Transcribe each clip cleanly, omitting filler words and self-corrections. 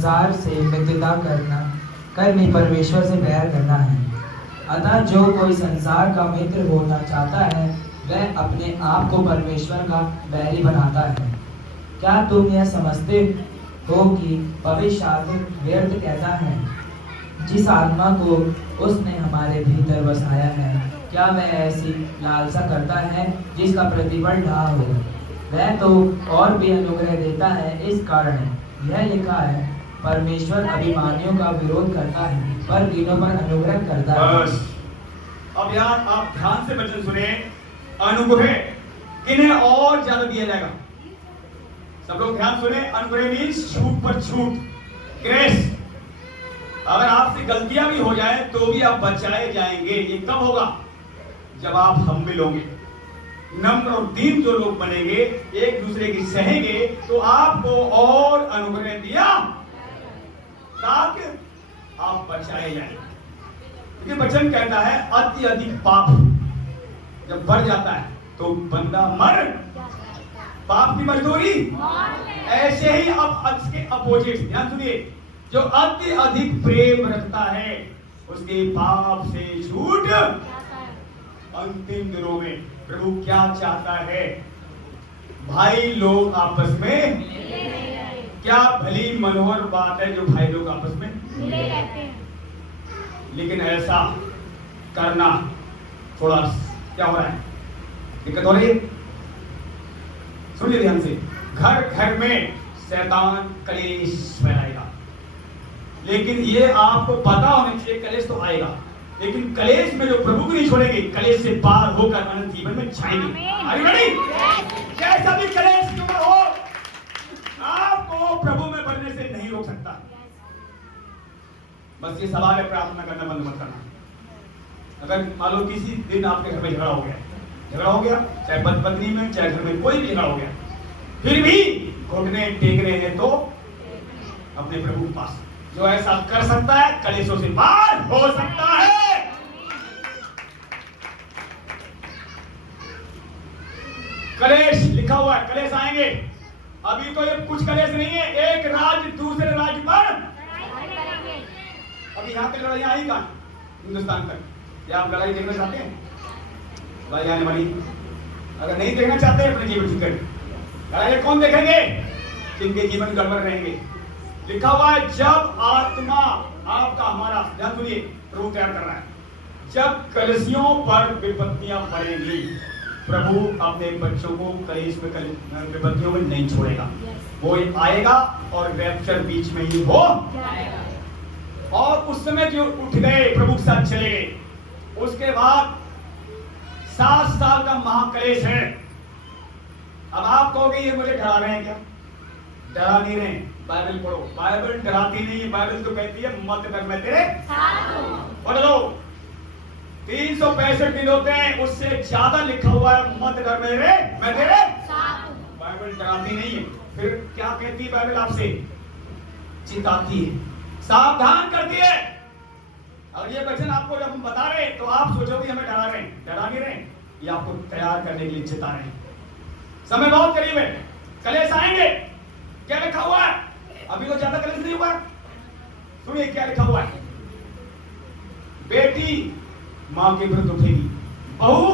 संसार से मित्रता करनी परमेश्वर से प्यार करना है। अतः जो कोई संसार का मित्र होना चाहता है वह अपने आप को परमेश्वर का बैरी बनाता है। क्या तुम यह समझते हो कि पवित्र शास्त्र व्यर्थ कहता है, जिस आत्मा को उसने हमारे भीतर बसाया है, क्या वह ऐसी लालसा करता है जिसका प्रतिफल ढा हो? वह तो और भी अनुग्रह देता है। इस कारण यह लिखा है, परमेश्वर अभिमानियों का विरोध करता है पर दीनों पर अनुग्रह करता है। बस अब यार आप ध्यान से वचन सुने। अनुग्रह किन्हें और ज्यादा दिया जाएगा? सब लोग ध्यान सुने। अनुग्रह मीन्स छूट पर छूट, ग्रेस। अगर आपसे गलतियां भी हो जाए तो भी आप बचाए जाएंगे। ये कब होगा? जब आप हम्बिल होंगे, नम्र और दीन जो लोग बनेंगे, एक दूसरे की सहेंगे, तो आपको और अनुग्रह दिया ताकि आप बचाए जाएंगे। क्योंकि वचन कहता है अति अधिक पाप जब बढ़ जाता है तो बंदा मर, पाप की मजदूरी। ऐसे ही अब इसके अपोजिट ध्यान सुनिए, जो अति अधिक प्रेम रखता है उसके पाप से छूट। अंतिम दिनों में प्रभु क्या चाहता है? भाई लोग आपस में, क्या भली मनोहर बात है जो भाई लोग आपस में मिले रहते हैं। लेकिन ऐसा करना थोड़ा क्या हो रहा है? दिक्कत हो रही है। सुनिए ध्यान से। घर घर में शैतान कलेश फैलाएगा, लेकिन ये आपको पता होना चाहिए कलेश तो आएगा, लेकिन कलेश में जो प्रभु को नहीं छोड़ेंगे, कलेश से पार होकर अनंत जीवन में जाएंगे। जैसा भी कलेश क्यों हो, आपको प्रभु में बढ़ने से नहीं रोक सकता। बस ये सवाल है, प्रार्थना करना बंद मत करना। अगर मान लो किसी दिन आपके घर में झगड़ा हो गया, चाहे पति पत्नी में, चाहे घर में कोई भी झगड़ा हो गया, फिर भी घुटने टेक रहे हैं तो अपने प्रभु के पास, जो ऐसा कर सकता है कलेशों से पार हो सकता है। कलेश लिखा हुआ है, कलेश आएंगे। अभी तो ये कुछ कलेश नहीं है, एक राज्य दूसरे राज्य पर। अभी यहाँ पे लड़ाई आई कहां? हिंदुस्तान तक। क्या आप लड़ाई देखना चाहते हैं? लड़ाई आने वाली। अगर नहीं देखना चाहते अपने जीवन ठीक करें। लड़ाई कौन देखेंगे? जिनके जीवन गड़बड़ रहेंगे। लिखा हुआ है जब आत्मा आपका, हमारा, ध्यान सुनिए, प्रभु तैयार कर रहा है, जब कलसियों पर विपत्तियां पड़ेंगी, प्रभु अपने बच्चों को कलेश में, विपत्तियों में नहीं छोड़ेगा। वो आएगा और रैप्चर बीच में ही हो जाएगा। और उस समय जो उठ गए प्रभु के साथ चले गए, उसके बाद 7 साल का महाकलेश है। अब आप कहोगे ये मुझे डरा रहे हैं क्या? डरा नहीं रहे। बाइबल पढ़ो, बाइबल डराती नहीं है। बाइबल तो कहती है मत डर, मैं तेरे साथ हूं। पढ़ लो, 365 दिन होते हैं, उससे ज्यादा लिखा हुआ है मत डर मैं तेरे साथ हूं। बाइबल डराती नहीं है। फिर क्या कहती है बाइबल आपसे? चिताती है, सावधान करती है। और ये वचन आपको जब हम बता रहे हैं तो आप सोचोगे हमें डरा रहे हैं। डरा नहीं रहे, ये आपको तैयार करने के लिए चिता रहे हैं। समय बहुत करीब है, कलेश आएंगे। क्या लिखा हुआ है? अभी तो ज्यादा कलेश नहीं हुआ। सुनिए क्या लिखा हुआ है। बेटी मां के विरुद्ध उठेगी, बहू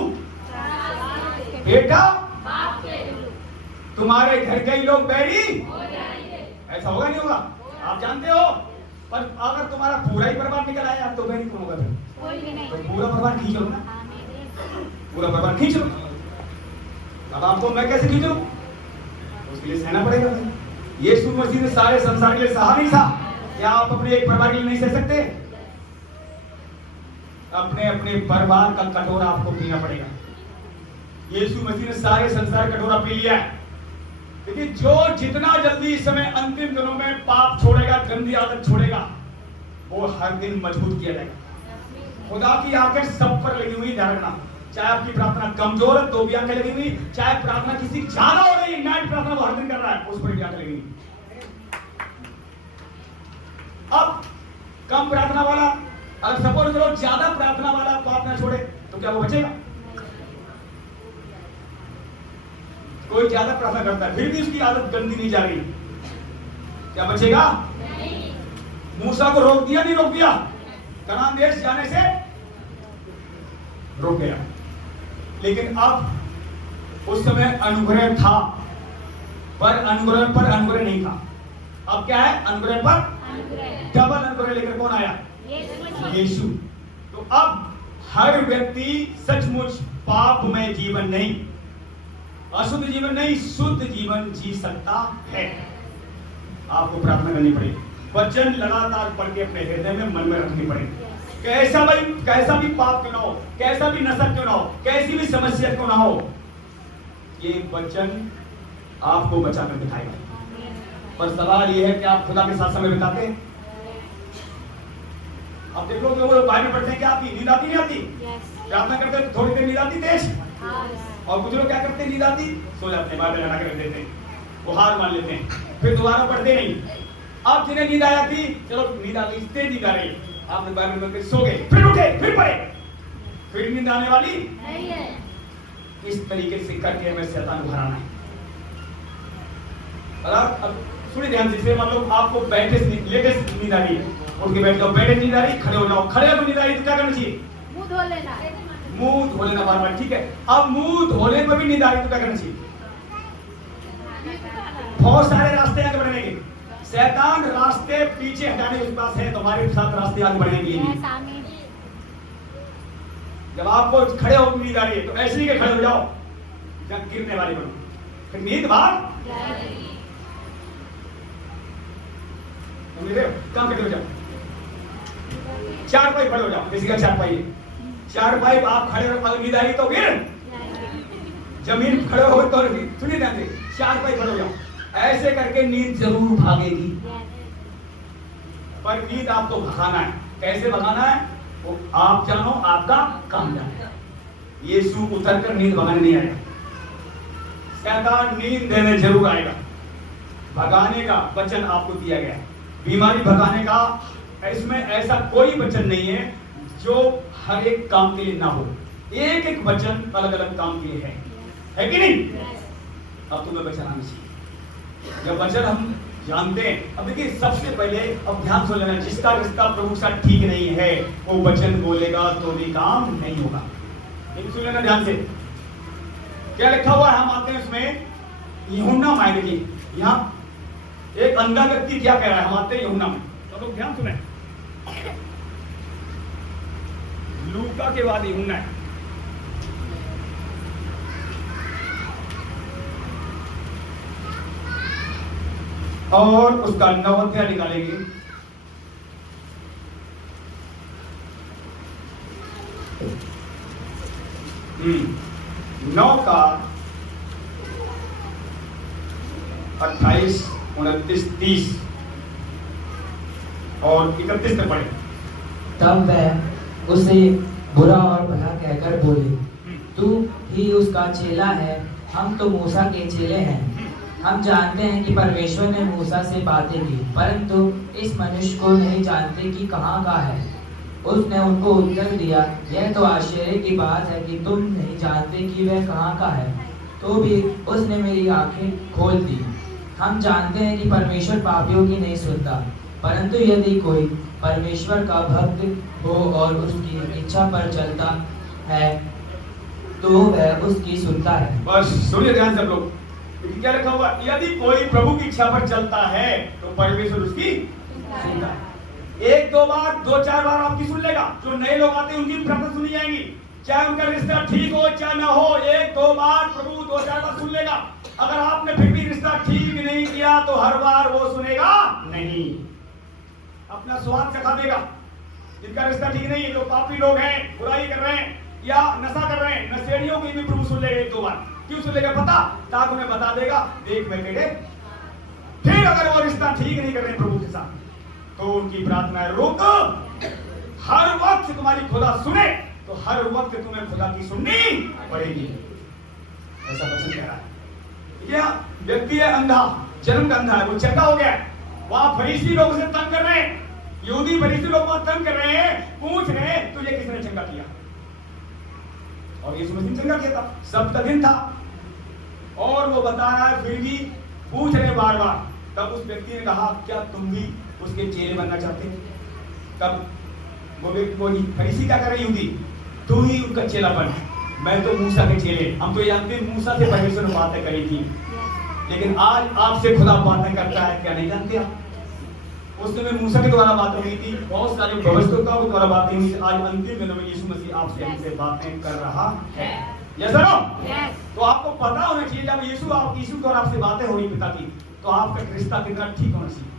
बेटा, तुम्हारे घर के ही लोग बैरी हो जाएंगे। ऐसा होगा नहीं होगा? आप जानते हो। पर अगर तुम्हारा पूरा ही परिवार निकल आया तो बैरी कौन होगा? तो पूरा परिवार खींच लो ना, पूरा परिवार खींच लो। अब आपको मैं कैसे खींचूं? उसके लिए सहना पड़ेगा। यीशु मसीह ने सारे संसार के लिए सहा नहीं था। क्या आप अपने एक परिवार के लिए नहीं सह सकते? अपने अपने परिवार का कटोरा आपको पीना पड़ेगा। यीशु मसीह ने सारे संसार का कटोरा पी लिया है। लेकिन जो जितना जल्दी इस समय अंतिम दिनों में पाप छोड़ेगा, गंदी आदत छोड़ेगा, वो हर दिन मजबूत किया जाएगा। खुदा की आंखें सब पर लगी हुई, ध्यान रखना। चाहे आपकी प्रार्थना कमजोर है तो भी आंखें लगी हुई, चाहे प्रार्थना किसी ज्यादा हो रही है, नाइट प्रार्थना वो हर दिन कर रहा है, उस पर भी आंखें लगी हुई। अब कम प्रार्थना वाला, अगर सपोज करो ज्यादा प्रार्थना वाला पाप ना छोड़े तो क्या वो बचेगा? कोई ज्यादा प्रार्थना करता है फिर भी उसकी आदत गंदी नहीं जा रही, क्या बचेगा? नहीं। मूसा को रोक दिया, नहीं रोक दिया? कनान देश जाने से रोक गया। लेकिन अब उस समय अनुग्रह था, पर अनुग्रह पर अनुग्रह नहीं था। अब क्या है? अनुग्रह पर डबल अनुग्रह लेकर कौन आया? यीशु। तो अब हर व्यक्ति सचमुच पापमय जीवन नहीं, अशुद्ध जीवन नहीं, शुद्ध जीवन जी सकता है। आपको प्रार्थना करनी पड़ेगी, वचन लगातार पढ़ के अपने हृदय में, मन में रखनी पड़ेगी। कैसा भी पाप क्यों ना हो, कैसा भी नशा क्यों ना हो, कैसी भी समस्या क्यों ना हो, ये वचन आपको बचाकर दिखाएगा। पर सवाल ये है कि आप खुदा के साथ समय बिताते हैं? आप देख लो कि वो लोग बाइबल पढ़ते हैं, क्या आती? नींद आती नहीं आती? प्रार्थना करते हैं थोड़ी देर नींद आती तेज, और कुछ लोग क्या करते हैं? नींद आती सो जाते हैं, बाइबल लगा कर रख देते हैं, वो हार मान लेते हैं, फिर दोबारा पढ़ते नहीं। अब जिन्हें नींद आया थी, चलो नींद आ गई, तेज नींद आ रही, आपने बाइबल में सो गए, फिर उठे, फिर पढ़े, फिर नींद आने वाली नहीं है। इस तरीके से करके हमें शैतान को हराना है। अब सुनिए ध्यान से, मान लो आपको बैठे लेटे नींद आ रही है, उठ के बैठ जाओ, बैठे नींद आ रही, खड़े हो जाओ, खड़े हो नींद आ रही तो क्या करना चाहिए? मुंह धो लेना बार बार, ठीक है। अब मुंह धोने पर भी नींद आ रही तो क्या करना चाहिए? बहुत सारे रास्ते आगे बढ़ने के, शैतान रास्ते पीछे हटाने के पास है, तुम्हारे साथ रास्ते आगे बढ़ने के लिए। जब आपको खड़े हो नींद आ रही है तो ऐसे ही के खड़े हो जाओ, जब गिरने वाले बनो, फिर नींद भाग काम करते हो जाओ, चार पाई खड़े हो जाओ, किसी का चार पाई है, चार पाई आप खड़े हो, अगर नींद आई तो फिर जमीन खड़े हो तो सुनिए ध्यान से, चार पाई खड़े हो जाओ, ऐसे करके नींद जरूर भागेगी। पर नींद आपको भगाना है, कैसे भगाना है वो आप जानो, आपका काम जाने। यीशु उतर कर नींद भगाने नहीं आएगा, शैतान नींद देने जरूर आएगा। भगाने का वचन आपको दिया गया है, बीमारी भगाने का इसमें ऐसा कोई वचन नहीं है जो हर एक काम के लिए ना हो, एक एक वचन अलग अलग काम के लिए है कि नहीं? अब तुम्हें वचन आना चाहिए, जब वचन हम जानते हैं। अब देखिए सबसे पहले अब ध्यान सुन लेना, जिसका रिश्ता प्रभु के साथ ठीक नहीं है वो वचन बोलेगा तो भी काम नहीं होगा। लेकिन सुन लेना ध्यान से, क्या लिखा हुआ है हम आते हैं उसमें, यूहन्ना में देखिए, यहाँ एक अंधा व्यक्ति क्या कह रहा है, हम आते हैं यूहन्ना में, तो लोग ध्यान सुने, लूका के बाद यूहन्ना है। और उसका 9 अध्याय निकालेंगे, नौ का 28, 29, 30 और 31 तक पढ़े। तब वह उसे बुरा और भला कहकर बोले, तू ही उसका चेला है, हम तो मूसा के चेले हैं। हम जानते हैं कि परमेश्वर ने मूसा से बातें की, परंतु इस मनुष्य को नहीं जानते कि कहाँ का है। उसने उनको उत्तर दिया, यह तो आश्चर्य की बात है कि तुम नहीं जानते कि वह कहाँ का है, तो भी उसने मेरी आंखें खोल दी। हम जानते हैं कि परमेश्वर पापियों की नहीं सुनता, परंतु यदि कोई परमेश्वर का भक्त हो और उसकी इच्छा पर चलता है तो वह उसकी सुनता है। बस सुनिए ध्यान से लोग, क्या लिखा हुआ, यदि कोई प्रभु की इच्छा पर चलता है तो परमेश्वर उसकी सुनता है। एक दो बार, दो चार बार आपकी सुन लेगा, जो नए लोग आते हैं उनकी प्रार्थना सुनी जाएगी, चाहे उनका रिश्ता ठीक हो चाहे ना हो, एक दो बार प्रभु दो चार बार सुन लेगा। अगर आपने फिर भी रिश्ता ठीक नहीं किया तो हर बार वो सुनेगा नहीं, अपना स्वाद चखा देगा। जिनका रिश्ता ठीक नहीं है, जो पापी लोग हैं, बुराई कर रहे हैं या नशा कर रहे हैं, नशेड़ियों की भी प्रभु सुन लेगा एक दो बार। क्यों सुनेगा पता? ताकि उन्हें बता देगा, देख मैं तेरे। फिर अगर वो रिश्ता ठीक नहीं कर रहे प्रभु के साथ तो उनकी प्रार्थना है, रुक, हर वक्त तुम्हारी खुदा सुने तो हर वक्त तुम्हें खुदा की सुननी पड़ेगी, ऐसा वचन कह रहा है। क्या व्यक्ति है अंधा, जन्म का अंधा है, वो चंगा हो गया, वहां फरीसी लोग उसे तंग कर रहे हैं, यहूदी फरीसी लोग वहां तंग कर रहे हैं, पूछ रहे हैं तुझे किसने चंगा किया, और यीशु मसीह चंगा किया था, सबका दिन था, और वो बता रहा है, फिर भी पूछ रहे बार बार। तब उस व्यक्ति ने कहा, क्या तुम भी उसके चेले बनना चाहते हैं। तब वो फरीसी क्या कर रही होगी, तू ही उनका चेला बन, मैं तो मूसा के चेले। हम तो जानते हैं मूसा से परमेश्वर ने बातें करी थी, लेकिन आज आपसे खुदा बातें करता है, क्या नहीं जानते आप? उस समय मूसा के द्वारा बातें हुई थी, बहुत सारे भविष्यवक्ताओं के द्वारा बातें हुई थी। आज अंतिम दिनों में यीशु मसीह आपसे हमसे बातें कर रहा है। Yes sir? तो आपको पता होना चाहिए, जब यीशु द्वारा आपसे बातें हो रही पिता की, तो आपका रिश्ता कितना ठीक होना चाहिए।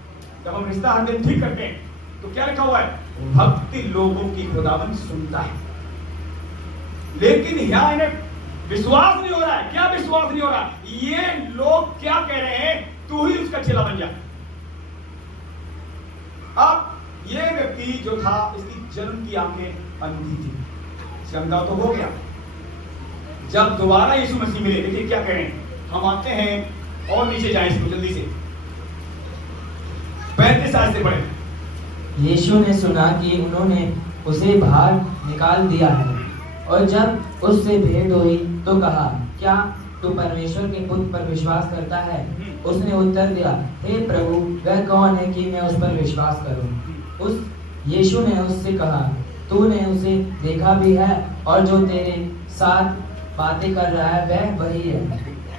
जब हम रिश्ता हर दिन ठीक करते हैं तो क्या लिखा हुआ है, भक्ति लोगों की खुदावन सुनता है। लेकिन यहाँ इन्हें विश्वास नहीं हो रहा है। क्या विश्वास नहीं हो रहा? ये लोग क्या कह रहे हैं, तू ही उसका चेला बन जा। अब ये व्यक्ति जो था, इसकी जन्म की आंखें अंधी थी, चंगा तो हो गया। जब दोबारा यीशु मसीह मिले, देखिए क्या कह रहे हैं, हम आते हैं और नीचे जाएं इसको जल्दी से, 35 आयत से पढ़े। यीशु ने सुना कि उन्होंने उसे बाहर निकाल दिया है, और जब उससे भेंट हुई तो कहा, क्या तू परमेश्वर के पुत्र पर विश्वास करता है? उसने उत्तर दिया, हे प्रभु, वह कौन है कि मैं उस पर विश्वास करूं? यीशु ने उससे कहा, तूने उसे देखा भी है, और जो तेरे साथ बातें कर रहा है वह वही है।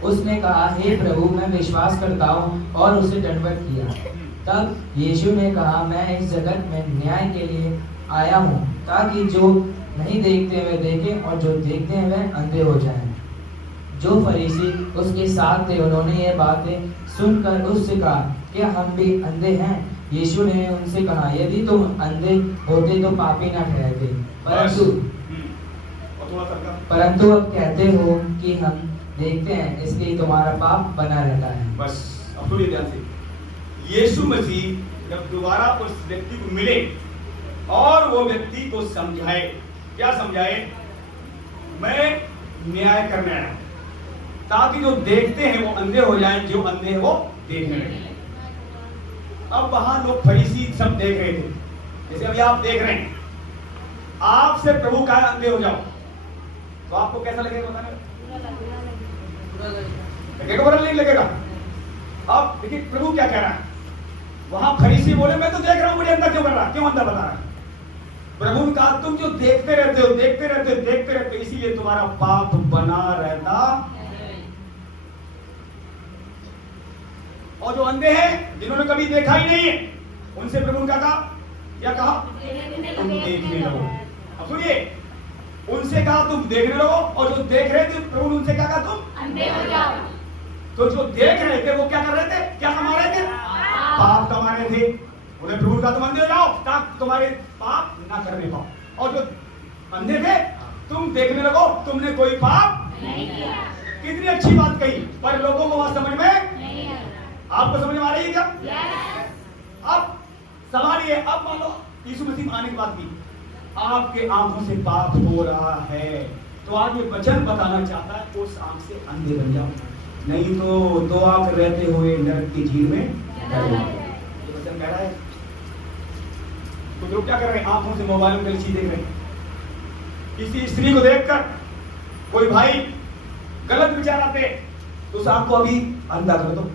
उसने कहा, हे प्रभु, मैं विश्वास करता हूँ, और उसे दंडवत किया। तब यीशु ने कहा, मैं इस जगत में न्याय के लिए आया हूँ, ताकि जो नहीं देखते हुए देखें, और जो देखते हैं वह अंधे हो जाएं। जो फरीसी उसके साथ थे, उन्होंने ये बातें सुनकर उससे कहा, क्या हम भी अंधे हैं? यीशु ने उनसे कहा, यदि तुम अंधे होते तो पापी न ठहरते, परंतु अब कहते हो कि हम देखते हैं, इसलिए तुम्हारा पाप बना रहता है। बस अब सुनिए ध्यान से, यीशु मसीह जब दोबारा उस व्यक्ति को मिले और वो व्यक्ति को समझाए, क्या समझाए, मैं न्याय करने आया, ताकि जो देखते हैं वो अंधे हो जाएं, जो अंधे हैं वो देखने लगे। अब वहां लोग फरीसी सब देख रहे थे, जैसे अभी आप देख रहे हैं, आपसे प्रभु कहा अंधे हो जाओ, तो आपको कैसा लगेगा? लगेगा, बुरा नहीं लगेगा। अब देखिए प्रभु क्या कह रहा है, वहां फरीसी बोले, मैं तो देख रहा हूं, मुझे अंधा क्यों कर रहा, क्यों अंधा बता रहा है? प्रभु ने कहा, तुम जो देखते रहते हो, देखते रहते हो, देखते रहते हो, इसीलिए तुम्हारा पाप बना रहता। और जो अंधे हैं, जिन्होंने कभी देखा ही नहीं है, उनसे प्रभु ने कहा, क्या कहा, तुम देखने लगो। अब सुनिए, उनसे कहा तुम देखने लगो, और जो देख रहे थे प्रभु ने उनसे क्या कहा, तुम अंधे हो जाओ। तो जो देख रहे थे वो क्या कर रहे थे, क्या कमा रहे थे, पाप कमा रहे थे। उन्हें प्रभु का तुम अंधे हो जाओ, ताकि तुम्हारे पाप ना करने पाओ। और जो अंधे थे, तुम देखने लगो, तुमने कोई पाप नहीं किया। कितनी अच्छी बात कही, पर लोगों को वहां समझ में नहीं आया। आपको समझ में आ रही है क्या? अब सवाल ये, अब मान लो यीशु मसीह आने के बाद भी आपके आंखों से पाप हो रहा है, तो आज ये वचन बताना चाहता है, उस आंख से अंधे बन जाओ, नहीं तो दो आंख रहते हुए नरक की झील में वचन कह रहा है। तो लोग क्या कर रहे हैं, आंखों से मोबाइल में चीज देख रहे हैं। किसी स्त्री को देखकर कोई भाई गलत विचार आते, तो उस आंख को अभी अंधा कर दो,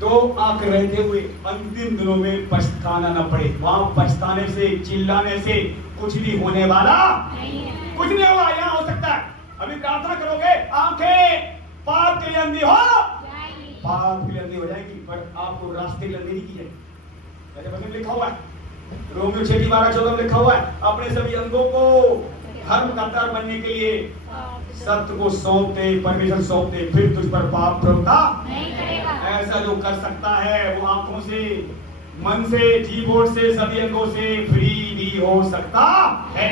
तो आंख रहते हुए अंतिम दिनों में पछताना न पड़े। वहां पछताने से, चिल्लाने से कुछ भी होने वाला नहीं है, कुछ नहीं होगा। यहाँ हो सकता है अभी प्रार्थना करोगे, आंखें पाप के लिए अंधी हो, पाप के लिए अंधी हो जाएगी, पर आपको रास्ते के लिए अंधी नहीं की जाएगी। ऐसे वचन लिखा हुआ है, रोमियो 6:12-14 लिखा हुआ है, अपने सभी अंगों को धर्म का तर बनने के लिए सत्य को सौंप दे, परमेश्वर सौंप दे, फिर तुझ पर पाप प्रवृत्ता नहीं करेगा। ऐसा जो कर सकता है वो आंखों से, मन से, जीभ से, सभी अंगों से फ्री भी हो सकता है।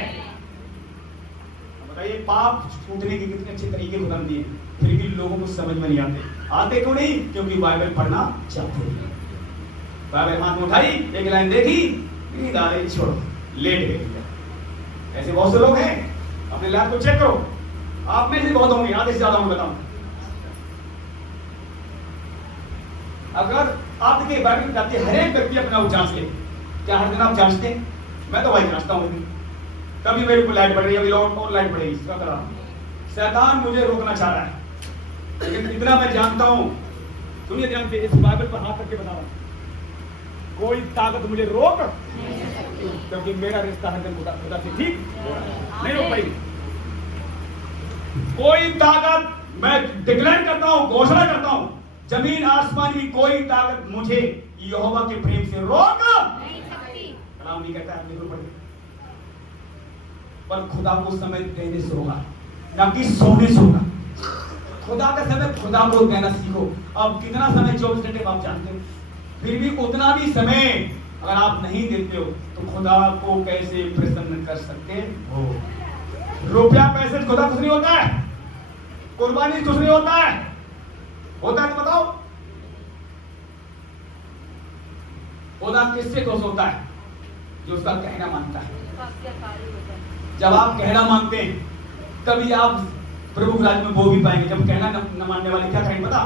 बताइए पाप छूटने के कितने अच्छे तरीके खुदा ने दिए, फिर भी लोगों को समझ में नहीं आते क्यों नहीं? क्योंकि बाइबल पढ़ना चाहते हैं। बाइबल हाथ में उठाई, एक लाइन देखी, नींद आ रही, छोड़ो, लेट गए। ऐसे बहुत से लोग हैं, अपने लाइफ को चेक करो, आप में से बहुत होंगे, आधे से ज्यादा होंगे, बताऊं। अगर आप देखिए बाइबल में जाती है, हर एक व्यक्ति अपना जांच ले। क्या हर दिन आप जांचते हैं? मैं तो भाई जांचता हूं। कभी मेरे को लाइट बढ़ रही है, अभी और लाइट बढ़ेगी, क्या कर रहा हूं? शैतान मुझे रोकना चाह रहा है, लेकिन इतना मैं जानता हूं। सुनिए ध्यान से, इस बाइबल पर हाथ करके बता रहा हूं, कोई ताकत मुझे रोक क्योंकि मेरा रिश्ता है खुदा खुदा से ठीक हो रहा है, नहीं रोक पाएगी कोई ताकत। मैं डिक्लेयर करता हूं, घोषणा करता हूं, जमीन आसमान की कोई ताकत मुझे यहोवा के प्रेम से रोक नहीं सकती। कलाम नहीं कहता है पर खुदा को समय देने से होगा, ना कि सोने से होगा। खुदा का समय खुदा को देना सीखो। अब कितना समय 24 घंटे आप जानते हो, फिर भी उतना भी समय अगर आप नहीं देते हो तो खुदा को कैसे प्रसन्न कर सकते हो। रुपया पैसे से खुदा खुश नहीं होता है, कुर्बानी से खुश नहीं होता है। होता है तो बताओ, खुदा किससे खुश होता है? जो उसका कहना मानता है। जब आप कहना मानते हैं तभी आप प्रभु के राज्य में बोल भी पाएंगे। जब कहना न मानने वाले क्या कहेंगे पता?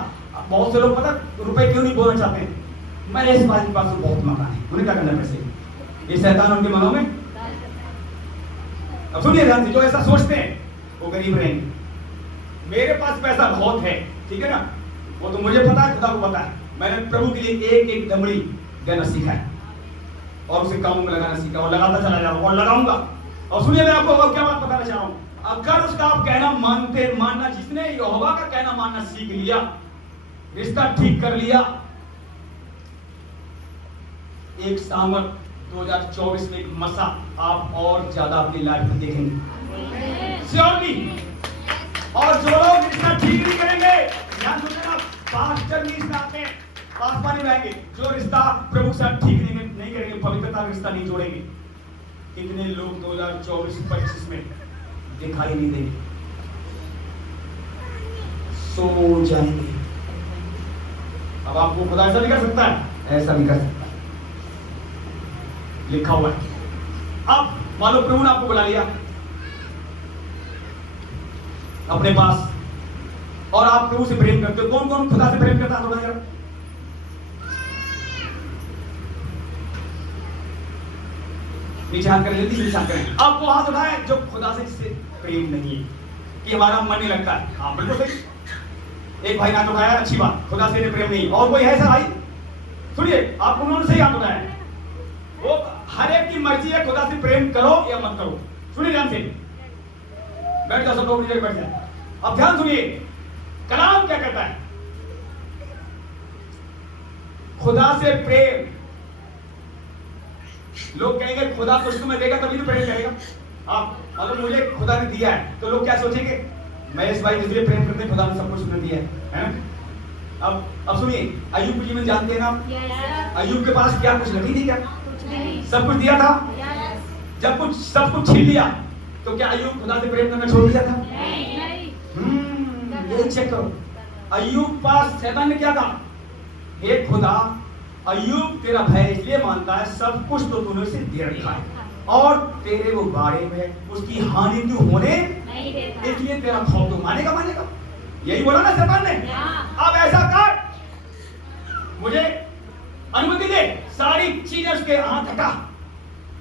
बहुत से लोग पता रुपए क्यों नहीं बोलना चाहते हैं? मैं इस बात के पास तो बहुत मकान है, उन्हें क्या करना पैसे? ये शैतान उनके मनों में। अब सुनिए ध्यान से, जो ऐसा सोचते हैं वो गरीब रहेंगे। मेरे पास पैसा बहुत है, ठीक है ना, वो तो मुझे पता है, खुदा को पता है। मैंने प्रभु के लिए एक एक दमड़ी देना सीखा है और उसे कामों में लगाना सीखा और लगाता चला जा रहा हूं और लगाऊंगा। और सुनिए मैं आपको क्या बात बताना चाह रहा हूं। अगर उसका आप कहना मानना, जिसने यहोवा का कहना मानना सीख लिया, रिश्ता ठीक कर लिया, एक सामर्थ 2024 में एक मसा आप और ज्यादा अपनी लाइफ में देखेंगे श्योरली। और जो लोग रिश्ता ठीक नहीं करेंगे, ध्यान सुनना, पास्टर नहीं आते आसमानी में आएंगे। जो रिश्ता प्रभु के साथ ठीक नहीं करेंगे, पवित्रता का रिश्ता नहीं जोड़ेंगे, कितने लोग 2024-25 में दिखाई नहीं देंगे, सो जाएंगे। अब आपको खुदा ऐसा नहीं कर सकता है, ऐसा नहीं कर सकता, लिखा हुआ है। अब मान लो प्रभु ने आपको बुला लिया अपने पास और आप प्रभु से प्रेम करते हो। कौन कौन खुदा से प्रेम करता है? थोड़ा जरा नीचे हाथ करें, जल्दी नीचे हाथ करें। अब वो हाथ उठाए जो खुदा से जिससे प्रेम नहीं है, कि हमारा मन नहीं लगता है। हाँ बिल्कुल सही, एक भाई ने हाथ उठाया, अच्छी बात, खुदा से प्रेम नहीं। और कोई है ऐसा भाई? सुनिए, आप उन्होंने सही हाथ उठाया। वो हर एक की मर्जी है, खुदा से प्रेम करो या मत करो। सुनिए ध्यान से, बैठ जाओ सब लोग, बैठ जाए। अब ध्यान सुनिए, कलाम क्या कहता है? खुदा से प्रेम, लोग कहेंगे खुदा कुछ तुम्हें देगा तभी तो प्रेम करेगा। आप मतलब मुझे खुदा ने दिया है तो लोग क्या सोचेंगे? महेश भाई इसलिए प्रेम करते, खुदा ने सब कुछ तुम्हें दिया है। अब सुनिए, अय्यूब के जीवन जानते हैं ना? अय्यूब के पास क्या कुछ लगी थी? क्या सब कुछ दिया था? जब कुछ सब कुछ छीन लिया तो क्या अय्यूब खुदा से प्रेम करना छोड़ दिया था? ये चेक करो। अय्यूब पास शैतान ने क्या कहा? हे खुदा, अय्यूब तेरा भय इसलिए मानता है, सब कुछ तो तूने उसे दे रखा है और तेरे वो बारे में उसकी हानि तू होने नहीं देता, इसलिए तेरा खौफ तो मानेगा। यही बोला ना शैतान ने? अब ऐसा कर, मुझे अनुमति दे, सारी चीजें उसके हाथ हटा,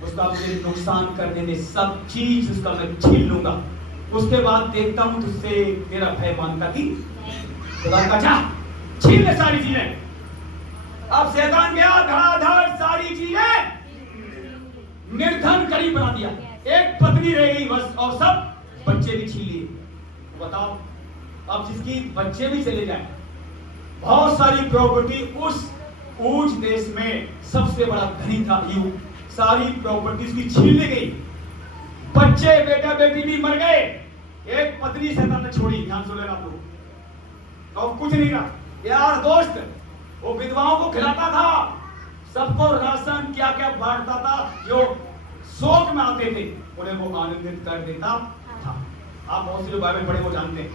उसका मुझे नुकसान करने दे, सब चीज उसका मैं छीन लूंगा, उसके बाद देखता हूं तुझसे तेरा भय मानता कि खुदा का चाह छीन ले सारी चीजें। अब शैतान गया धड़ाधड़ सारी चीजें निर्धन करीब बना दिया, एक पत्नी रह गई बस और सब बच्चे भी छीन लिए। बताओ, अब जिसकी बच्चे भी चले जाए, बहुत सारी प्रॉपर्टी, उस ऊंच देश में सबसे बड़ा धनी था अय्यूब, सारी प्रॉपर्टी उसकी छीन ली गई, बच्चे बेटा बेटी भी मर गए, एक पत्नी शैतान ने छोड़ी। ध्यान सुन लेना आप लोग, और कुछ नहीं रहा। यार दोस्त, वो विधवाओं को खिलाता था, सबको राशन क्या क्या बांटता था, जो शोक में आते थे उन्हें वो आनंदित कर देता था। आप बहुत से जो बाइबल पढ़े वो जानते हैं,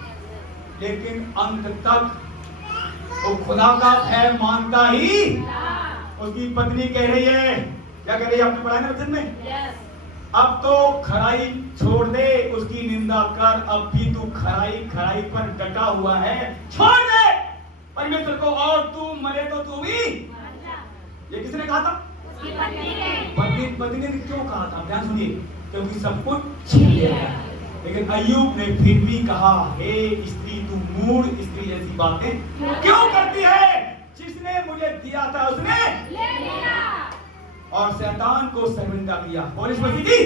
लेकिन अंत तक वो खुदा का भय मानता ही। उसकी पत्नी कह रही है, क्या कह रही है? आपने पढ़ा है ना वचन में? अब तो खराई छोड़ दे, उसकी निंदा कर, अब भी तू खराई पर डटा हुआ है, छोड़ दे परमेश्वर को, और तू मरे तो तू भी। ये किसने कहा था? पत्नी ने क्यों कहा था? ध्यान सुनिए, क्योंकि सब कुछ छीन लिया गया। लेकिन अय्यूब ने फिर भी कहा, हे स्त्री, तू मूढ़ स्त्री ऐसी बातें क्यों करती है? जिसने मुझे दिया था उसने ले लिया। और शैतान को शर्मिंदा किया। बोलिए मसीह जी,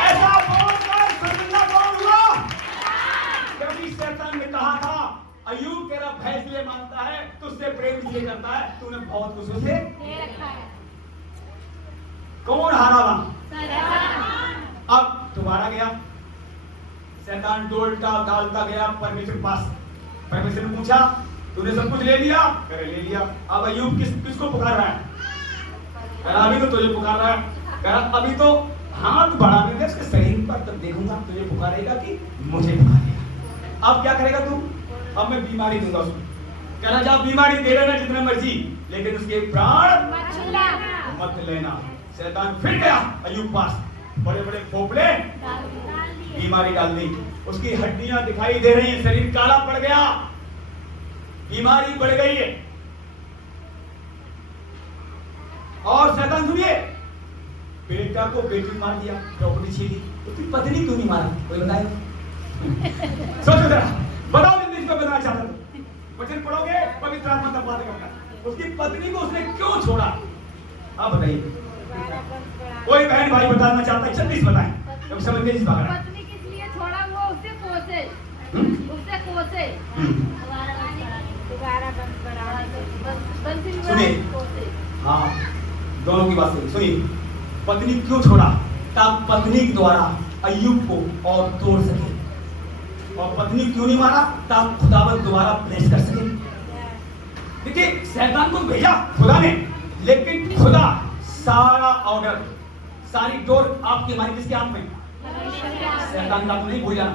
ऐसा बोलकर शर्मिंदा कौन हुआ? क्योंकि शैतान ने कहा था अय्यूब तेरा भय इसलिए मानता है, तुझसे प्रेम इसलिए करता है, तूने बहुत कुछ उसे दे रखा है। कौन हारा वहां? अब तुम्हारा गया, शैतान डालता गया परमेश्वर के पास। परमेश्वर ने पूछा तूने सब कुछ ले लिया? करे ले लिया। अब अय्यूब किसको पुकार रहा है? कह अभी तो तुझे पुकार रहा है। कह अभी तो हाथ बढ़ाने दे उसके शरीर पर, तब देखूंगा तुझे पुकारेगा कि मुझे पुकारेगा। अब क्या करेगा तू? अब मैं बीमारी दूंगा उसको। कहना जा बीमारी दे लेना जितने मर्जी, लेकिन उसके प्राण मत लेना। शैतान फिर गया अय्यूब पास, बड़े बड़े फोपड़े बीमारी डाल दी, उसकी हड्डियां दिखाई दे रही हैं, शरीर काला पड़ गया, बीमारी बढ़ गई है। और शैतान सुनिए, बेटा को बेटी मार दिया, प्रॉपर्टी छीनी, उसकी पत्नी क्यों नहीं मारा? कोई बताए? सोचो जरा, बताओ जिंदगी को बताना चाहता था। वचन पढ़ोगे पवित्र आत्मा तब बातें करता। उसकी पत्नी को उसने क्यों छोड़ा? अब बताइए, कोई बहन भाई बताना चाहता है? 36 बताएं, जब समझ इस बात पत्नी किस लिए छोड़ा? वो उससे कोसे, उससे कोसे, दोबारा सुनिए, हाँ दोनों की बात सुनिए। पत्नी क्यों छोड़ा? ताकि पत्नी के द्वारा अय्यूब को और तोड़ सके। और पत्नी क्यों नहीं मारा? ताकि खुदावंद दोबारा ब्लेस कर सके। देखिए शैतान को भेजा खुदा ने, लेकिन खुदा सारा ऑर्डर, सारी डोर आपकी हमारी किसके हाथ में? शैतान का तो नहीं भूल जाना।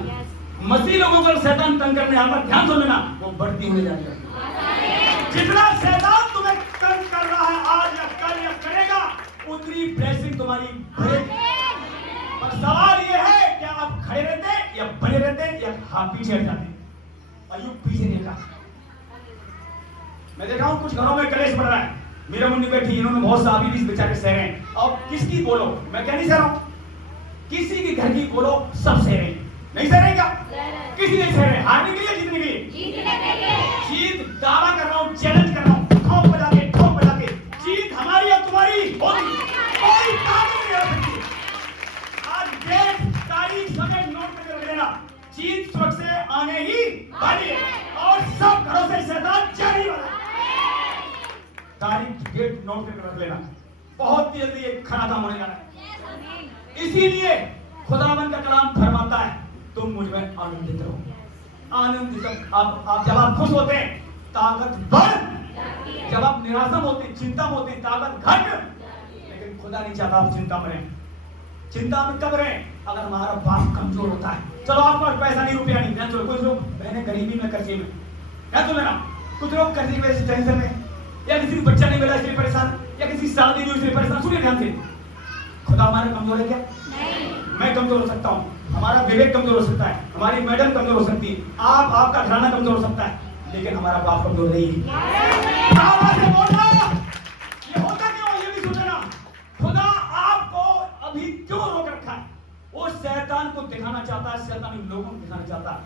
मसीह लोगों को शैतान तंग करने यहाँ पर ध्यान सुन लेना, वो बढ़ती हुई जा रही है। जितना शैतान तुम्हें तंग कर रहा है आज या कल या करेगा, उतनी ब्लेसिंग तुम्हारी बढ़ेगी। पर सवाल ये है क्या आप खड़े रहते या बने रहते या हाथ पीछे हट जाते? अय्यूब पीछे नहीं हटा। मैं देखा हूं कुछ घरों में कलेश बढ़ रहा है, मेरे मुन्नी बैठी, इन्होंने बहुत सा अभी भी बेचारे सह रहे हैं। और किसकी बोलो, मैं क्या नहीं सह रहा हूं, किसी की घर की बोलो, सब सह रहे हैं। नहीं सह रहे क्या? किसी नहीं सह रहे। हारने के लिए, जीतने के लिए? जीत दावा कर रहा हूं, चैलेंज कर रहा हूं, ठोक बजा के जीत हमारी और तुम्हारी होगी। कोई ताकत नहीं हो सकती। आज डेट, तारीख, समय नोट करके रख लेना, जीत स्वर्ग से आने ही वाली है और सब घरों से शैतान जाने वाला है। तारीख डेट नोट करके रख लेना, बहुत जल्दी एक खड़ा काम होने जा रहा है। इसीलिए खुदावंद का कलाम फरमाता है तुम मुझ में आनंदित रहो। आनंदित आप जब आप खुश होते हैं ताकत बढ़, जब आप निराशा होते, चिंता होती, ताकत घट। लेकिन खुदा नहीं चाहता आप चिंता में रहें। चिंता में कब रहें? अगर हमारा बाप कमजोर होता है। चलो आपके पास पैसा नहीं, रुपया नहीं, चलो कुछ लोग बहने गरीबी में, कर्जे में, क्या तो लेना, कुछ लोग कर्जे की वजह से टेंशन में, या किसी को बच्चा नहीं मिला इसलिए परेशान, या किसी शादी नहीं हुई इसलिए परेशान। सुनिए ध्यान से, खुदा हमारा कमजोर है क्या? नहीं। मैं कमजोर हो सकता हूँ, हमारा विवेक कमजोर हो सकता है, हमारी मैडम कमजोर हो सकती है, आपका घराना कमजोर हो सकता है, लेकिन हमारा बाप कमजोर नहीं है। आवाज से बोलना, ये होता क्यों? ये भी सोचना, खुदा आपको अभी क्यों रोक रखा है? वो शैतान को दिखाना चाहता है, शैतानी लोगों को दिखाना चाहता है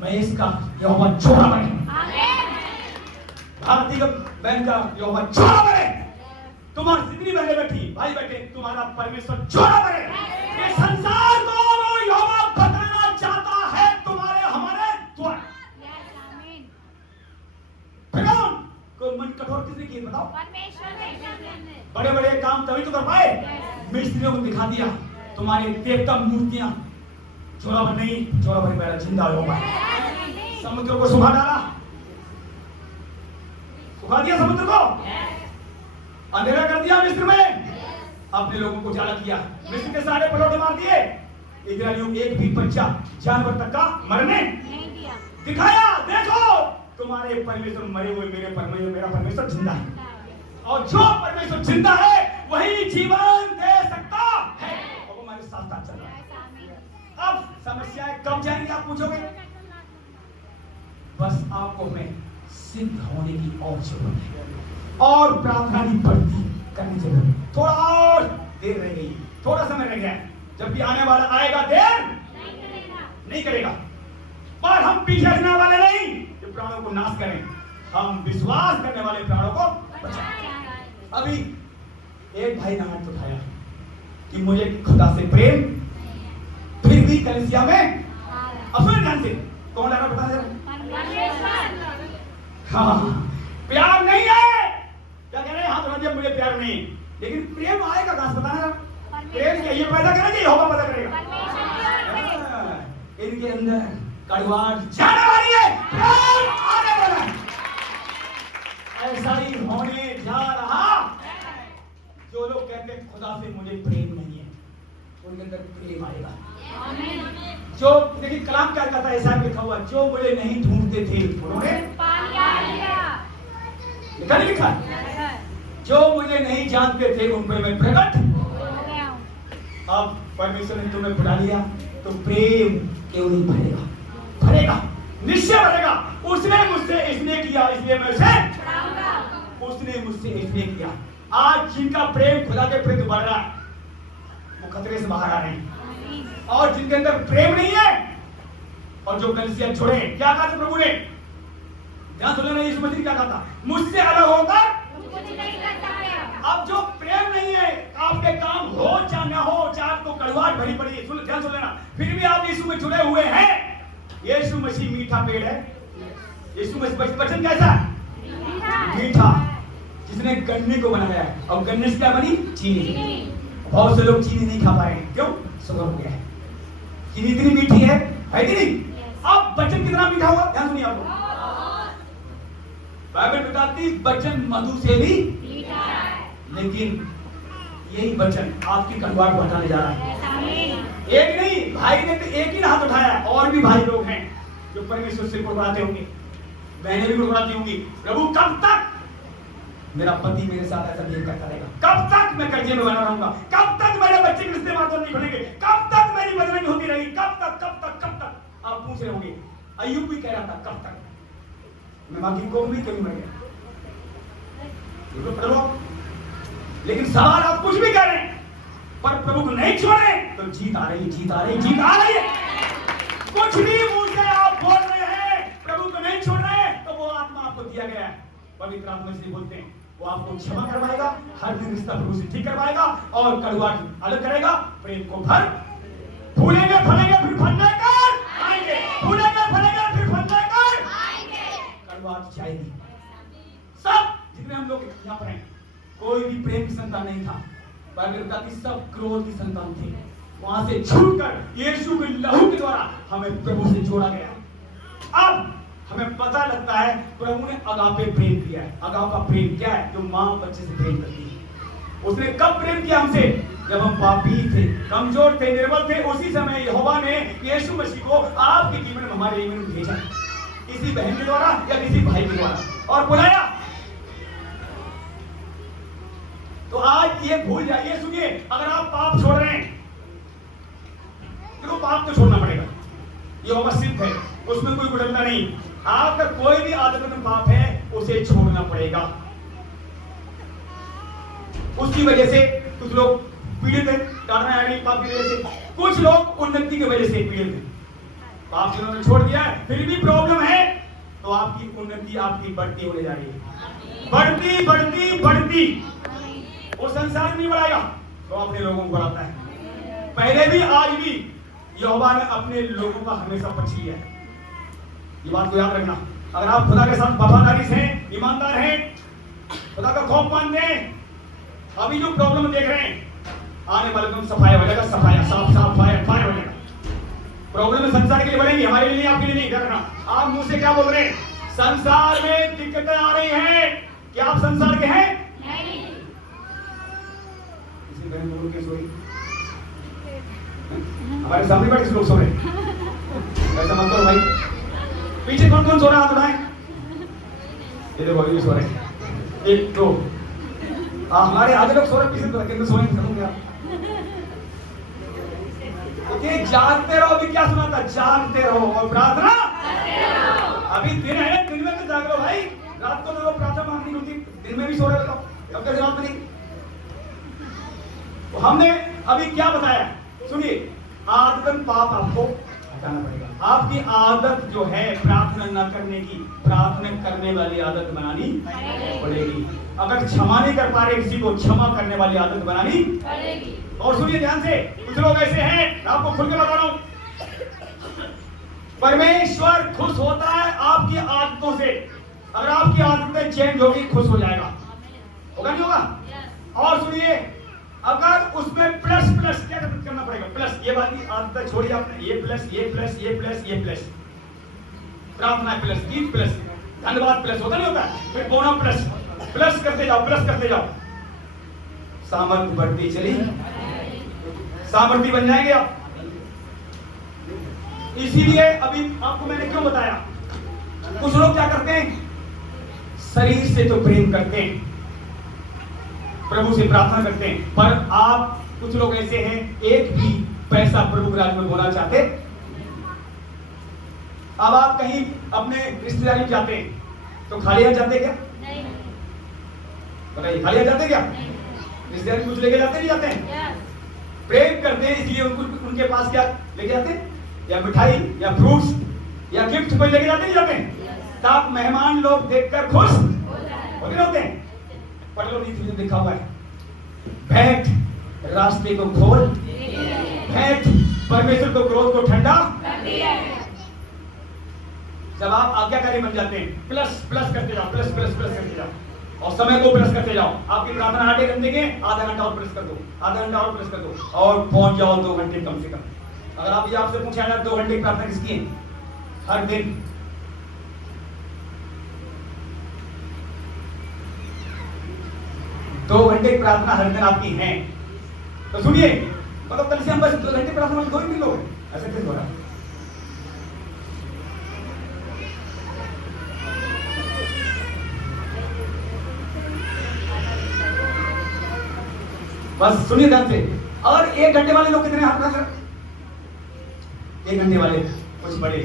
मैं इसका यहोवा छोड़ा बने, भारतीय का बहन का यहोवा छोड़ा बने, तुम्हारी जितनी बहनें बैठी, भाई बैठे, तुम्हारा परमेश्वर छोड़ा बने। ये संसार को वो यहोवा बताना चाहता है तुम्हारे हमारे द्वारा। भगवान को मन कठोर किसने किए बताओ? बड़े बड़े काम तभी तो कर पाए। मिस्त्रियों को दिखा दिया तुम्हारे देवता मूर्तियां, चोरा बन नहीं, चोरा बन पहला जिंदा हो पाए। समुद्र को सुखा डाला, सुखा दिया समुद्र को, अंधेरा कर दिया मिस्र में, अपने लोगों को उजाला किया, मिस्र के सारे पलौटे मार दिए, इजराइलियों एक भी बच्चा जानवर तक का मरने नहीं दिया। दिखाया देखो तुम्हारे परमेश्वर मरे हुए, मेरे परमेश्वर, मेरा परमेश्वर जिंदा है, और जो परमेश्वर जिंदा है वही जीवन दे सकता है, और वो हमारे साथ साथ चल रहा है। अब समस्याएं कब जाएंगी आप पूछोगे? बस आपको हमें सिद्ध होने की और जरूरत है, और प्रार्थना की बढ़ती करनी जरूरत। थोड़ा और देर रह गई, थोड़ा समय रह गया है, जब भी आने वाला आएगा देर नहीं करेगा। पर हम पीछे हटने वाले नहीं कि प्राणों को नाश करें, हम विश्वास करने वाले प्राणों को बचाएं। अभी एक भाई ने हाथ उठाया कि मुझे खुदा से प्रेम, फिर भी कलीसिया में, अब सुन ध्यान से, कौन लगा बता जरा? हाँ, प्यार नहीं है, क्या कह रहे हैं? हाथ उठा, मुझे प्यार नहीं, लेकिन प्रेम आएगा कहां से? बताना जरा। प्रेम क्या ये पैदा करेगा, ये होगा पैदा करेगा? इनके अंदर कड़वाहट जाने वाली है, प्रेम आने वाला है। ऐसा ही होने जा रहा। जो लोग कहते हैं खुदा से मुझे प्रेम नहीं है, उनके अंदर प्रेम आएगा। जो देखिए कलाम क्या कहता है, ऐसा लिखा हुआ, जो मुझे नहीं ढूंढते थे उन्होंने लिखा नहीं लिखा, जो मुझे नहीं जानते थे उन पर मैं प्रकट। अब परमेश्वर ने तुम्हें बुला लिया तो प्रेम क्यों नहीं भरेगा? भरेगा, निश्चय भरेगा। उसने मुझसे इसलिए किया, इसलिए मैं उसे, उसने मुझसे इसलिए किया। आज जिनका प्रेम खुदा के प्रति बढ़ रहा है वो खतरे से बाहर आ रहे हैं, और जिनके अंदर प्रेम नहीं है और जो कलीसिया छोड़े, क्या कहा था प्रभु ने? ध्यान सुन लेना, यीशु मसीह क्या कहा था? मुझसे अलग होकर अब जो प्रेम नहीं है, आपके काम हो चाहे ना हो, चाहे आपको कड़वाहट भरी पड़ी है, ध्यान सुन लेना, फिर भी आप यीशु में जुड़े हुए हैं। यीशु मसीह मीठा पेड़ है। यीशु मसीह वचन कैसा है? मीठा, जिसने गन्ने को बनाया है, और गन्ने से क्या बनी? चीनी। बहुत से लोग चीनी नहीं खा पाए, क्यों? शुगर हो गया है। चीनी इतनी मीठी है कि नहीं? अब वचन कितना मीठा होगा? ध्यान सुनिए आपको, बाइबल बताती वचन मधु से भी मीठा है, लेकिन यही वचन आपकी कड़वाहट बढ़ाने जा रहा है। एक नहीं, भाई ने तो एक ही हाथ उठाया, और भी भाई लोग हैं जो परमेश्वर से गुड़गुड़ाते होंगे, बहनें भी गुड़गुड़ाती होंगी, प्रभु कब तक मेरा पति मेरे साथ ऐसा बिहेव करता रहेगा? कब तक मैं कर्जे में बना रहूंगा? कब तक मेरे बच्चे के रिश्ते मात्र नहीं खुलेंगे? कब तक मेरी बदनामी होती रहेगी? कब तक कब तक कब तक? आप पूछ रहे होंगे। अय्यूब भी कह रहा था कब तक? मैं बाकी को भी कभी मर गया, लेकिन सवाल आप कुछ भी कह रहे हैं पर प्रभु को नहीं छोड़े तो जीत आ रही, जीत आ रही, जीत आ रही है। कुछ भी मुंह से आप बोल रहे हैं, प्रभु को नहीं छोड़ रहे हैं, तो वो आत्मा आपको दिया गया है, पवित्र आत्मा से बोलते हैं, वो आपको क्षमा करवाएगा, हर दिन रिश्ता प्रभु से ठीक करवाएगा और कड़वाहट अलग करेगा, प्रेम को भर। फूलेंगे फलेंगे फिर फल लेकर आएंगे, फूलेंगे फलेंगे फिर फल लेकर आएंगे, कड़वाहट जाएगी। सब जितने हम लोग यहाँ पर हैं, कोई भी प्रेम की संतान नहीं था, बाइबल बताती सब क्रोध की संतान थे। वहां से छूटकर यीशु के लहू के द्वारा हमें प्रभु से जोड़ा गया। अब हमें पता लगता है प्रभु ने अगापे प्रेम किया है। अगापा प्रेम क्या है? जो मां बच्चे से प्रेम करती है। उसने कब प्रेम किया हमसे? जब हम पापी थे, कमजोर थे, निर्बल थे, उसी समय यहोवा ने यीशु मसीह को आपके जीवन में, हमारे जीवन में भेजा, किसी बहन के द्वारा या किसी भाई के द्वारा, और बुलाया। तो आज ये भूल जाइए, सुनिए, अगर आप पाप छोड़ रहे हैं, देखो पाप तो छोड़ना पड़ेगा, ये अवश्य है, उसमें कोई गुड़लता नहीं। आपका कोई भी आदत में पाप है, उसे छोड़ना पड़ेगा। उसकी वजह से कुछ लोग पीड़ित हैं, पाप की वजह से, कुछ लोग उन्नति की वजह से पीड़ित हैं। पाप जिन्होंने छोड़ दिया है फिर भी प्रॉब्लम है, तो आपकी उन्नति आपकी बढ़ती होने जा रही है, बढ़ती बढ़ती बढ़ती। वो संसार नहीं बढ़ाएगा तो अपने लोगों को बढ़ाता है। पहले भी आज भी यहोवा ने अपने लोगों का हमेशा पक्ष लिया है, ये बात को याद रखना। अगर आप खुदा के साथ वफादारी से हैं, ईमानदार हैं, खुदा का खौफ मानते हैं, अभी जो प्रॉब्लम देख रहे हैं, आने वाले दिन सफाया हो जाएगा, सफाया, साफ साफ फायर फायर हो जाएगा। प्रॉब्लम संसार के लिए बढ़ेगी, हमारे लिए नहीं, आपके लिए नहीं। रखना, आप मुंह से क्या बोल रहे हैं? संसार में दिक्कतें आ रही हैं, क्या आप संसार के हैं? नहीं। किसी बहन लोगों के सोई, हमारे सामने बैठे लोग सो रहे, ऐसा मत करो भाई। पीछे कौन कौन सो रहा है? हाथ उठाएं। ये देखो अभी सो रहे हैं, एक दो, हमारे आधे लोग सो रहे, पीछे तो कितने सोएंगे समझ आप। जागते रहो, अभी क्या सुना था? जागते रहो और प्रार्थना करते रहो। अभी दिन है, दिन में तो जाग लो भाई, रात को तो प्रार्थना मांगनी होती, दिन में भी सो रहे हो, अब कैसे रात में नहीं? तो हमने अभी क्या बताया? सुनिए, आदतन पाप आपको हटाना पड़ेगा। आपकी आदत जो है प्रार्थना न करने की, प्रार्थना करने वाली आदत बनानी पड़ेगी। अगर क्षमा नहीं कर पा रहे किसी को, क्षमा करने वाली आदत बनानी पड़ेगी। और सुनिए ध्यान से, कुछ लोग ऐसे हैं, आपको खुल के बता रहा हूं, परमेश्वर खुश होता है आपकी आदतों से। अगर आपकी आदतें चेंज होगी, खुश हो जाएगा। होगा नहीं होगा? और सुनिए, अगर उसमें प्लस प्लस क्या करना पड़ेगा? प्लस, ये वाली आदत छोड़िए आपने, ये प्लस, ये प्लस, ये प्लस, ये प्लस, प्रार्थना प्लस, गीत प्लस, धन्यवाद प्लस, होता नहीं होता? फिर बोना प्लस, प्लस करते जाओ, प्लस करते जाओ, सामर्थ्य बढ़ती चली, सामर्थ्य बन जाएंगे आप। इसीलिए अभी आपको मैंने क्यों बताया, कुछ लोग क्या करते हैं, शरीर से तो प्रेम करते हैं, प्रभु से प्रार्थना करते हैं, पर आप कुछ लोग ऐसे हैं, एक भी पैसा प्रभु के राज्य में बोना चाहते। अब आप कहीं अपने रिश्तेदारी में जाते हैं तो खाली हाथ जाते क्या? नहीं। बताइए, खाली हाथ जाते क्या? नहीं। रिश्तेदारी कुछ लेके जाते नहीं जाते हैं? प्रेम करते हैं इसलिए उनके पास क्या लेके जाते हैं? या मिठाई या फ्रूट्स या गिफ्ट कोई लेके जाते नहीं जाते? ताकि मेहमान लोग देखकर खुश होते हैं। पढ़ लो, नीति में लिखा हुआ है, भेंट रास्ते को खोल, भेंट परमेश्वर को क्रोध को ठंडा। जब आप आज्ञाकारी बन जाते हैं, प्लस प्लस करते जाओ, प्लस प्लस प्लस करते जाओ, और समय को प्लस करते जाओ। आपकी प्रार्थना 8 घंटे के, आधा घंटा और प्लस कर दो, आधा घंटा और प्लस कर दो, और पहुंच जाओ 2 घंटे कम से कम। अगर आप ये आपसे पूछे ना 2 घंटे की प्रार्थना किसकी है हर दिन, दो घंटे की प्रार्थना हर दिन आपकी है, तो सुनिए, मतलब कल से हम बस 2 घंटे प्रार्थना में 2 ही लोग, ऐसा कैसे हो रहा? बस सुनिए ध्यान से। और 1 घंटे वाले लोग कितने हाथ उठा कर? 1 घंटे वाले कुछ बड़े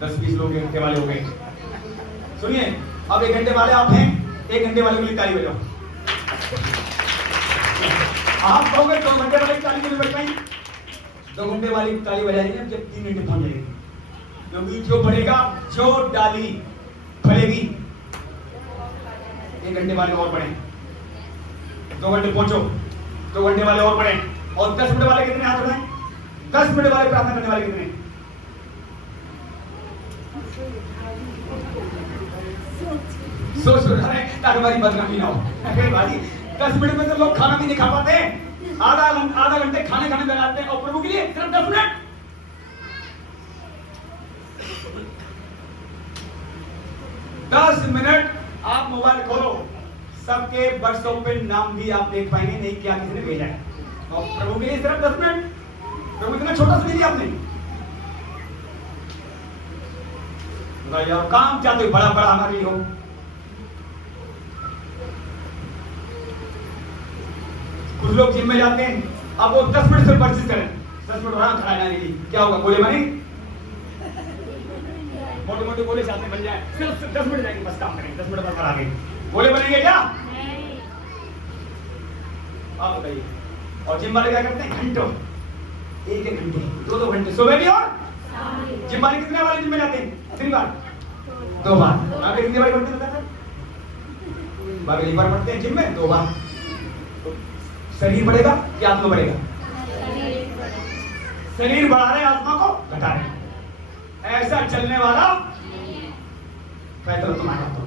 10-20 लोग 1 घंटे वाले हो गए। सुनिए, अब 1 घंटे वाले आप हैं, 1 घंटे वाले के लिए ताली बजाओ। आप कहोगे 2 घंटे वाले की ताली क्यों नहीं बजाएंगे? 2 घंटे वाली ताली बजाएंगे जब 3 घंटे पहुंच जाएंगे, क्योंकि जो बढ़ेगा, जो डाली फलेगी। 1 घंटे वाले और बढ़े, 2 घंटे पहुंचो, 2 घंटे वाले और बढ़े, और 10 मिनट वाले कितने हाथ उठाएं? 10 मिनट वाले प्रार्थना करने वाले कितने? सोच रहे हैं ताकि हमारी बदनामी ना हो। अरे भाई, 10 मिनट में तो लोग खाना भी नहीं खा पाते, आधा घंटे खाने में लगाते हैं, और प्रभु के लिए सिर्फ 10 मिनट। दस मिनट आप मोबाइल खोलो, सबके व्हाट्सएप पे नाम भी आप देख पाएंगे, नहीं क्या किसी ने भेजा है, और प्रभु के लिए सिर्फ 10 मिनट। प्रभु इतना छोटा सा दिया आपने, यार काम चाहते हो बड़ा बड़ा हमारे लिए हो। कुछ लोग जिम में जाते हैं, अब वो 10 मिनट से परचेज करें, 10 मिनट आराम खड़ा जाने के लिए, क्या होगा? गोले बने, मोटे मोटे गोले चाहते बन जाए, सिर्फ 10 मिनट जाएंगे, बस काम करेंगे, 10 मिनट बाद आगे गोले बनेंगे क्या? आप बताइए। और जिम वाले क्या करते हैं? घंटों, 1-1 घंटे, 2-2 घंटे, सुबह भी और जिम वाले कितने वाले जिम में जाते हैं? 3 बार, 2 बार। आप कितनी बार पढ़ते हैं? बाकी एक बार पढ़ते हैं जिम में, 2 बार। शरीर बढ़ेगा कि आत्मा बढ़ेगा? शरीर बढ़ा रहे, आत्मा को घटा रहे। ऐसा चलने वाला फैसला तुम्हारा तो।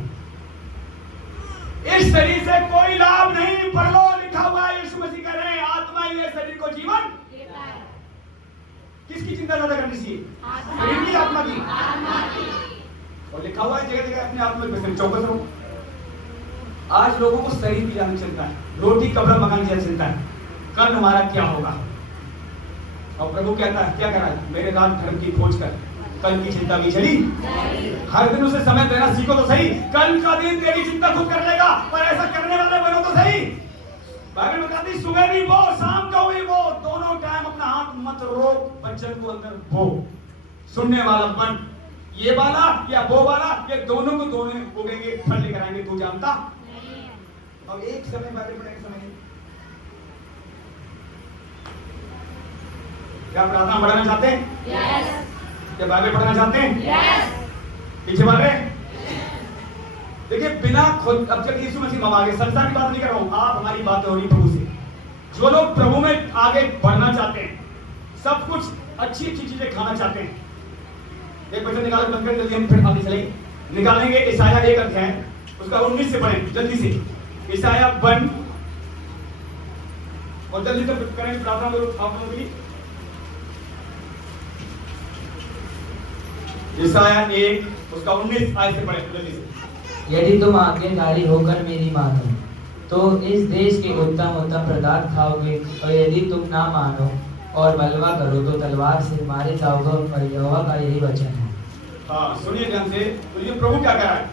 इस शरीर से कोई लाभ नहीं, पढ़ लो, लिखा हुआ है, यीशु मसीह कह रहे हैं, आत्मा ही है शरीर को जीवन। किसकी चिंता ज्यादा करनी चाहिए? शरीर की, आत्मा की? और लिखा हुआ है जगह जगह अपने आत्मा में चौकस रहो। आज लोगों को शरीर की ज्यादा चिंता है, रोटी कपड़ा मकान की चिंता है, कल हमारा क्या होगा। और प्रभु कहता है, क्या कह रहा है? मेरे रात धर्म की खोज कर, कल की चिंता भी चली। हर दिन उसे समय देना सीखो तो सही, कल का दिन तेरी चिंता खुद कर लेगा, पर ऐसा करने वाले बनो तो सही। बाइबल में कहती, सुबह भी बो, शाम को भी बो, दोनों टाइम अपना हाथ मत रोक, वचन को अंदर बो। सुनने वाला बन, ये वाला या वो वाला, ये दोनों को दोनों उगेंगे, फल लेकर आएंगे, तू जानता। अब एक समय बाइबल पढ़ने का समय क्या प्रार्थना बढ़ाना चाहते हैं? Yes. क्या बाइबल पढ़ना चाहते हैं? Yes. पीछे वाले देखिए, बिना खुद, अब जब यीशु मसीह हम आगे संसार की बात नहीं कर रहा हूं, आप हमारी बात हो रही प्रभु से। जो लोग प्रभु में आगे बढ़ना चाहते हैं, सब कुछ अच्छी अच्छी चीजें खाना चाहते हैं, एक वचन निकालो, बंद कर जल्दी, हम फिर आगे चलेंगे। निकालेंगे ईसाया 1 अध्याय उसका 19 से पढ़ें जल्दी से। ईसाया 1 और जल्दी से करें प्रार्थना करो आप लोगों के लिए। ईसाया 1 उसका 19 आयत से पढ़ें जल्दी से। यदि तुम आज्ञाकारी होकर मेरी मानो तो इस देश के उत्तम उत्तम पदार्थ खाओगे, और यदि तुम ना मानो और बलवा करो तो तलवार से मारे जाओगे, और यहोवा का यही वचन है। हाँ, सुनिए ध्यान से। तो ये प्रभु क्या कह रहा है?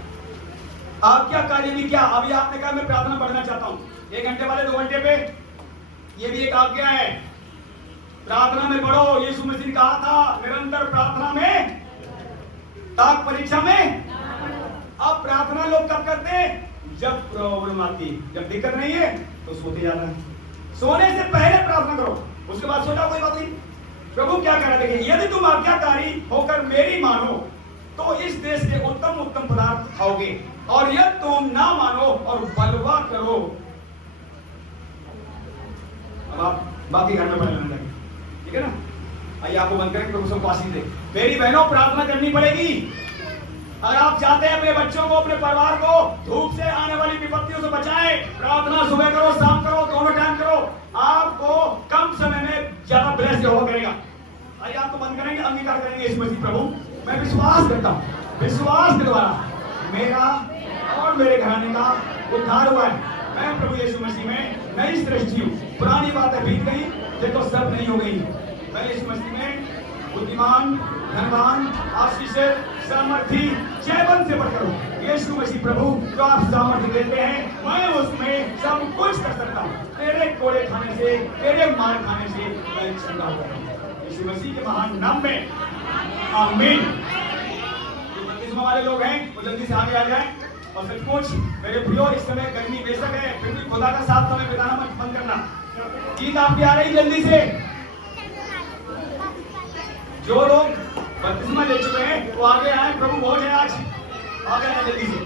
आप क्या कार्य भी क्या? अभी आपने कहा मैं प्रार्थना पढ़ना चाहता हूँ, 1 घंटे वाले 2 घंटे पे, ये भी एक आज्ञा है, प्रार्थना में पढ़ो। यीशु मसीह ने कहा था निरंतर प्रार्थना में, ताक परीक्षा में। अब प्रार्थना लोग कब करते हैं? जब प्रॉब्लम आती है, जब दिक्कत नहीं है तो सोते जाना है। सोने से पहले प्रार्थना करो, उसके बाद सो जाओ, कोई बात नहीं। प्रभु क्या कह रहा है? देखिए, यदि तुम आज्ञाकारी होकर मेरी मानो तो इस देश के उत्तम उत्तम पदार्थ खाओगे, और यदि तुम ना मानो और बलवा करो। अब आप बाकी घर में पढ़ लेना, ठीक है ना? आइए आपको बंद करें, प्रभु सबको आशीष दे। मेरी बहनों, प्रार्थना करनी पड़ेगी अगर आप चाहते हैं अपने बच्चों को, अपने परिवार को धूप से आने वाली विपत्तियों से बचाएं। प्रार्थना सुबह करो, शाम करो, दोनों टाइम करो, आपको कम समय में ज्यादा ब्लेस होगा करेगा। आइए आपको बंद करेंगे, अंगीकार करेंगे इस मसीह प्रभु। मैं विश्वास करता हूँ, विश्वास के द्वारा मेरा और मेरे घराने का उद्धार हुआ है। मैं प्रभु यीशु मसीह में नई सृष्टि हूँ, पुरानी बातें बीत गई, देखो सब नहीं हो गई। मैं यीशु मसीह में बुद्धिमान, धनवान, आशीषित, सामर्थी, जयवंत से बढ़कर हूं। यीशु मसीह प्रभु जो आप सामर्थ्य देते हैं, मैं उसमें सब कुछ कर सकता हूँ। तेरे कोड़े खाने से, तेरे मार खाने से मैं चंगा हो गया हूं। यीशु मसीह के महान नाम में आमीन। जो बत्तीसवां वाले लोग हैं वो जल्दी से आगे आ जाएं। और सचमुच मेरे प्रियो, इस समय गर्मी बेशक है, फिर भी खुदा का साथ समय बिताना मत बंद करना। ईद आपकी आ रही जल्दी से। जो लोग बत्तीसवां ले चुके हैं वो आगे आए, प्रभु भोज है आज, आगे आए जल्दी से।